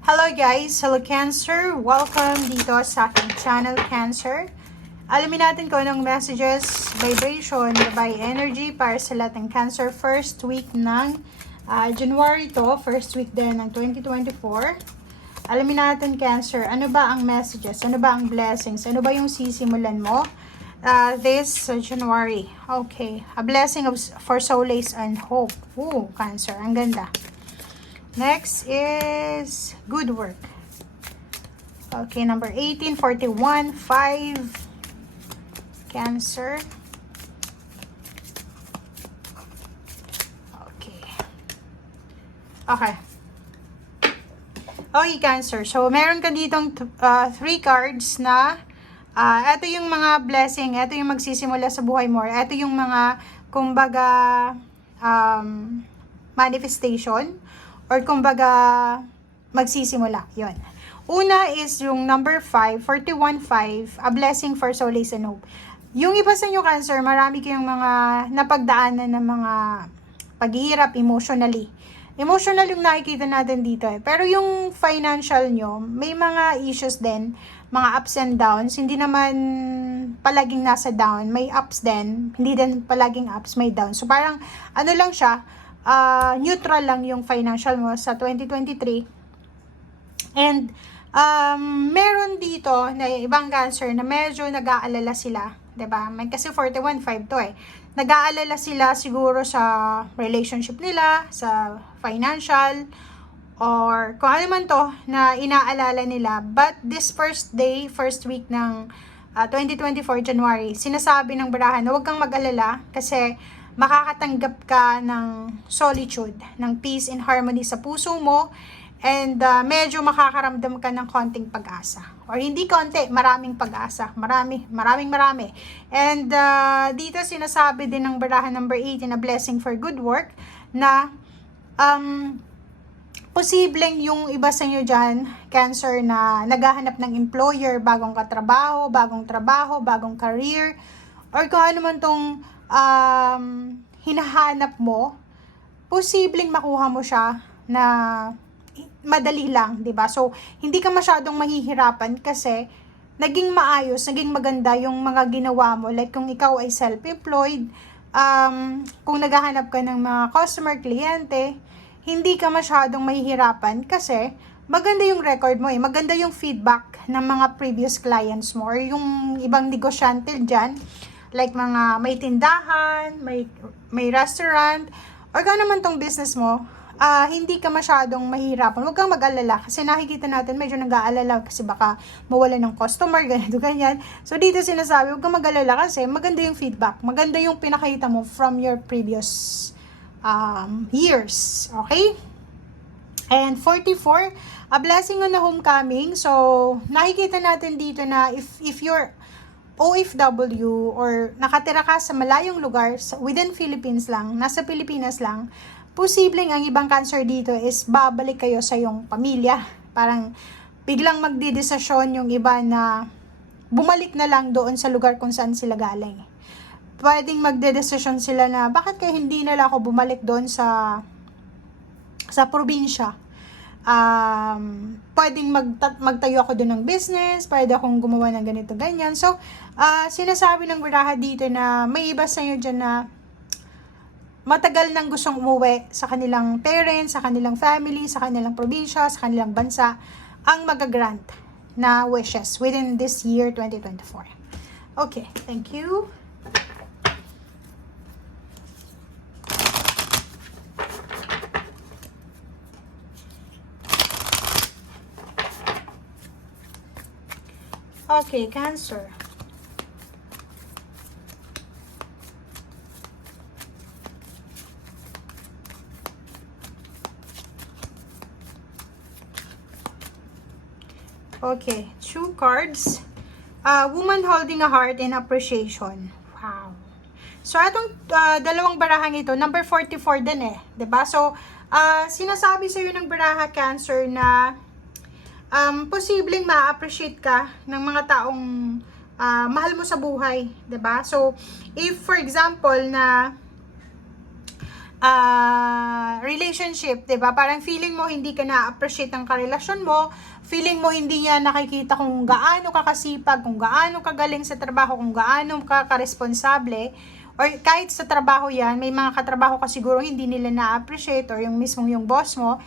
Hello guys! Hello Cancer! Welcome dito sa aking channel Cancer. Alamin natin kung anong messages, vibration, gabay energy para sa lahat ng Cancer first week ng January to, first week din ng 2024. Alamin natin Cancer, ano ba ang messages, ano ba ang blessings, ano ba yung sisimulan mo this January. Okay, a blessing for solace and hope. Ooh, Cancer, ang ganda. Next is good work. Okay, number 18, 41, 5, Cancer. Okay. Okay. Okay, Cancer. So, meron ka ditong 3 cards na ito yung mga blessing, ito yung magsisimula sa buhay mo. Ito yung mga, kumbaga, manifestation or kumbaga magsisimula. Yun. Una is yung number 5, 41-5, a blessing for solace and hope. Yung iba sa inyo Cancer, marami kayong mga napagdaanan ng mga paghihirap emotionally. Emotional yung nakikita natin dito eh. Pero yung financial nyo, may mga issues din, mga ups and downs. Hindi naman palaging nasa down, may ups din. Hindi din palaging ups, may downs. So parang ano lang siya, neutral lang yung financial mo sa 2023. And meron dito na ibang Cancer na medyo nag-aalala sila, 'di ba? May kasi 41-5 to eh. Nag-aalala sila siguro sa relationship nila, sa financial, or kung ano man to na inaalala nila. But this first day, first week ng 2024 January, sinasabi ng barahan na huwag kang mag-alala kasi makakatanggap ka ng solitude, ng peace and harmony sa puso mo, and medyo makakaramdam ka ng konting pag-asa. Or hindi konti, maraming pag-asa. Marami. And dito sinasabi din ng barahan number 18 na blessing for good work na posibleng yung iba sa inyo dyan, Cancer, na naghahanap ng employer, bagong trabaho, bagong career, or kung ano man tong hinahanap mo, posibleng makuha mo siya na madali lang, 'di ba? So, hindi ka masyadong mahihirapan kasi naging maayos, naging maganda yung mga ginawa mo. Like kung ikaw ay self-employed, kung naghahanap ka ng mga customer, kliyente, hindi ka masyadong mahihirapan kasi maganda yung record mo eh. Maganda yung feedback ng mga previous clients mo or yung ibang negosyante dyan. Like mga may tindahan, may restaurant, or kung naman tong business mo, hindi ka masyadong mahirapan. Huwag kang mag-alala kasi nakikita natin medyo nag-aalala kasi baka mawala ng customer, ganito, ganyan. So dito sinasabi, huwag kang mag-alala kasi maganda yung feedback. Maganda yung pinakita mo from your previous years. Okay? And 44, a blessing on a homecoming. So, nakikita natin dito na if you're OFW or nakatira ka sa malayong lugar, within Philippines lang, nasa Pilipinas lang, posibleng ang ibang Cancer dito is babalik kayo sa iyong pamilya. Parang biglang magdidesisyon yung iba na bumalik na lang doon sa lugar kung saan sila galing. Pwedeng magdedesisyon sila na bakit kaya hindi nila ako bumalik doon sa probinsya. Pwedeng magtayo ako doon ng business, pwede akong gumawa ng ganito, ganyan. So, sinasabi ng baraha dito na may iba sa inyo dyan na matagal nang gustong umuwi sa kanilang parents, sa kanilang family, sa kanilang probinsya, sa kanilang bansa, ang magagrant na wishes within this year 2024. Okay, thank you. Okay, Cancer. Okay, 2 cards. Woman holding a heart in appreciation. Wow. So, itong dalawang barahang ito, number 44 din eh. 'Di ba? So, sinasabi sa iyo ng baraha Cancer na posibleng ma-appreciate ka ng mga taong mahal mo sa buhay, 'di ba? So, if for example na relationship, 'di ba? Parang feeling mo hindi ka na-appreciate ng karelasyon mo, feeling mo hindi niya nakikita kung gaano ka kasipag, kung gaano ka galing sa trabaho, kung gaano ka karesponsable, or kahit sa trabaho 'yan, may mga katrabaho ka siguro hindi nila na-appreciate or yung mismong yung boss mo.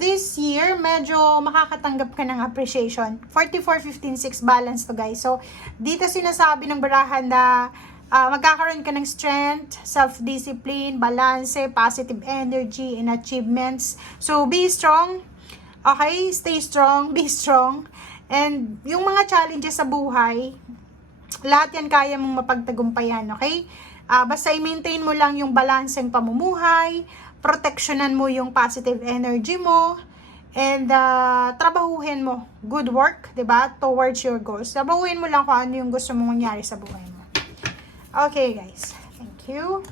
This year, medyo makakatanggap ka ng appreciation. 44, 15, 6 balance to, guys. So, dito sinasabi ng barahan na magkakaroon ka ng strength, self-discipline, balance, positive energy, and achievements. So, be strong. Okay? Stay strong. Be strong. And yung mga challenges sa buhay, lahat yan kaya mong mapagtagumpayan. Okay? Basta i-maintain mo lang yung balanseng pamumuhay, proteksyonan mo yung positive energy mo, and trabahuhin mo. Good work, 'di ba? Towards your goals. Trabahuhin mo lang kung ano yung gusto mong mangyari sa buhay mo. Okay, guys. Thank you.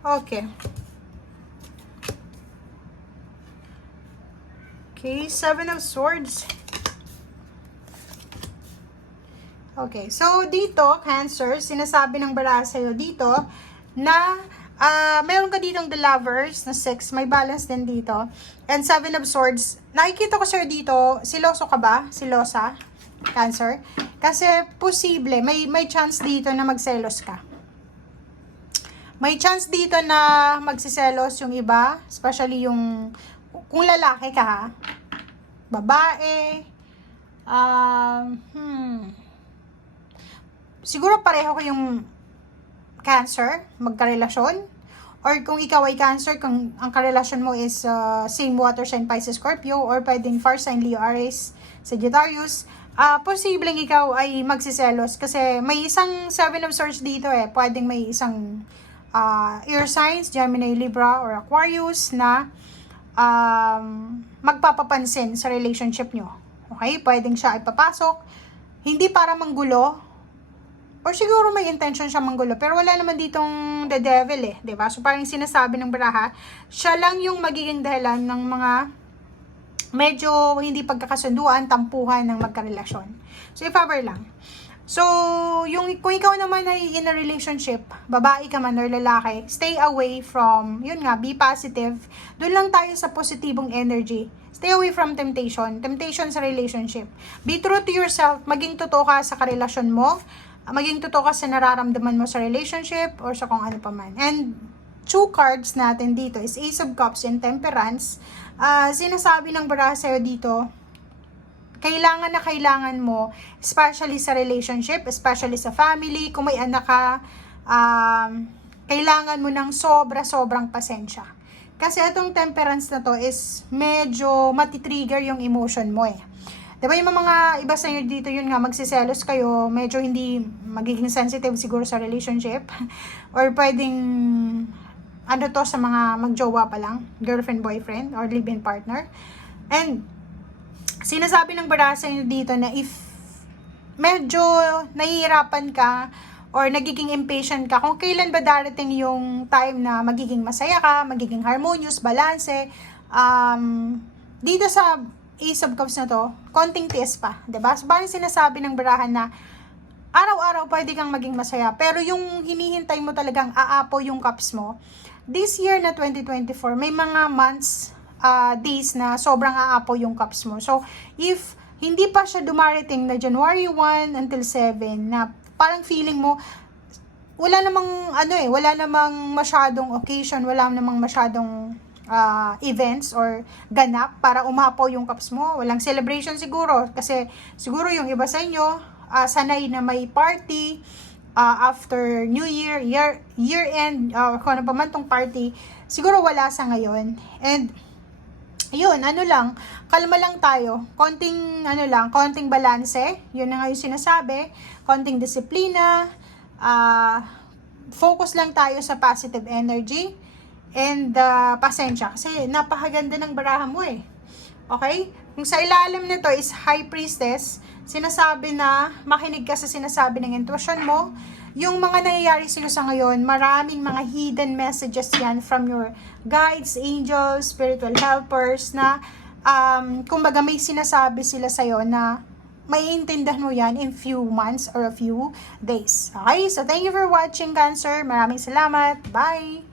Okay. Okay, 7 of Swords. Okay, so dito, Cancer, sinasabi ng baraha sa'yo dito na meron ka ditong the lovers na 6, may balance din dito. And 7 of Swords, nakikita ko sir dito, siloso ka ba? Silosa? Cancer? Kasi posible, may chance dito na magselos ka. May chance dito na magsiselos yung iba, especially yung, kung lalaki ka ha, babae, siguro pareho kayong Cancer, magkarelasyon. Or kung ikaw ay Cancer, kung ang karelasyon mo is same water sign, Pisces, Scorpio, or pwedeng fire sign, Leo, Aries, Sagittarius, posibleng ikaw ay magsiselos. Kasi may isang 7 of Swords dito pwedeng may isang air signs, Gemini, Libra, or Aquarius na magpapapansin sa relationship nyo. Okay? Pwedeng siya ipapasok, hindi para manggulo, or siguro may intention siya manggulo, pero wala naman ditong the devil diba? So parang sinasabi ng baraha, siya lang yung magiging dahilan ng mga medyo hindi pagkakasunduan, tampuhan ng magkarelasyon. So if ever lang. So, kung ikaw naman ay in a relationship, babae ka man or lalaki, stay away from, yun nga, be positive. Doon lang tayo sa positibong energy. Stay away from temptation sa relationship. Be true to yourself, maging totoo ka sa karelasyon mo, maging totoo ka sa nararamdaman mo sa relationship or sa kung ano pa man. And 2 cards natin dito is Ace of Cups and Temperance. Sinasabi ng baraha sa'yo dito, kailangan mo, especially sa relationship, especially sa family, kung may anak ka, kailangan mo ng sobrang pasensya. Kasi itong temperance na to is medyo matitrigger yung emotion mo Diba yung mga iba sa inyo dito, yun nga, magsiselos kayo, medyo hindi magiging sensitive siguro sa relationship. Or pwedeng, sa mga magjowa pa lang, girlfriend, boyfriend, or live-in partner. And, sinasabi ng baraha sa inyo dito na if medyo nahihirapan ka, or nagiging impatient ka, kung kailan ba darating yung time na magiging masaya ka, magiging harmonious, balanse, dito sa Ace of Cups na to, konting tiis pa, diba? So, parang sinasabi ng barahan na araw-araw pwede kang maging masaya, pero yung hinihintay mo talagang aapaw yung cups mo, this year na 2024, may mga months, days na sobrang aapaw yung cups mo. So, if hindi pa siya dumarating na January 1 until 7, na parang feeling mo, wala namang masyadong occasion, wala namang masyadong events or ganap para umapaw yung cups mo. Walang celebration siguro kasi siguro yung iba sa inyo sanay na may party after New Year, year end, kung ano pa man tong party, siguro wala sa ngayon. And yun, kalma lang tayo. Konting balanse, yun na nga yung sinasabi, konting disiplina, focus lang tayo sa positive energy. And pasensya kasi napakaganda ng baraha mo Okay? Kung sa ilalim nito is High Priestess, sinasabi na makinig ka sa sinasabi ng intuition mo. Yung mga nangyayari sa'yo sa ngayon, maraming mga hidden messages yan from your guides, angels, spiritual helpers na kumbaga may sinasabi sila sa'yo na maiintindihan mo yan in few months or a few days. Okay? So, thank you for watching, Cancer. Maraming salamat. Bye!